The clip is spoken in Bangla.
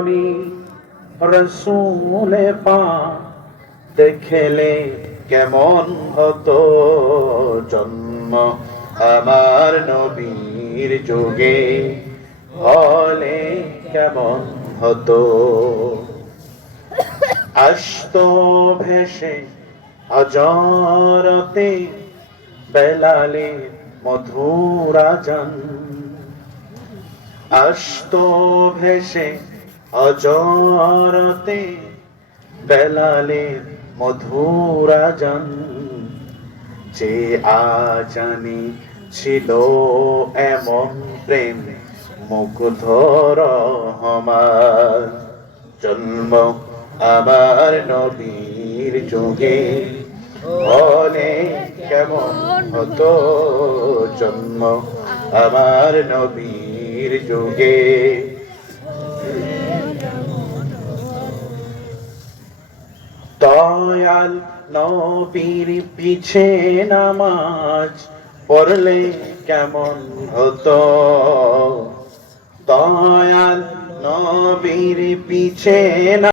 রনি রসুলে পাক দেখলে কেমন হতো জন্ম আমার নবীর যুগে হলে কেমন হতো। আসতো ভেসে অজরতে বেলালে মধুর আজান, আসতো ভেসে অজরতে বেলালে মধুর আজান, যে আজানি ছিল এমন প্রেম মুগ্ধ রহমান। জন্ম আমার নবীর যুগে হলে কেমন হতো জন্ম আমার নবীর যুগে। দয়াল নবীর পিছে নামাজ পড়লে কেমন হতো, দয়াল নবীর পিছে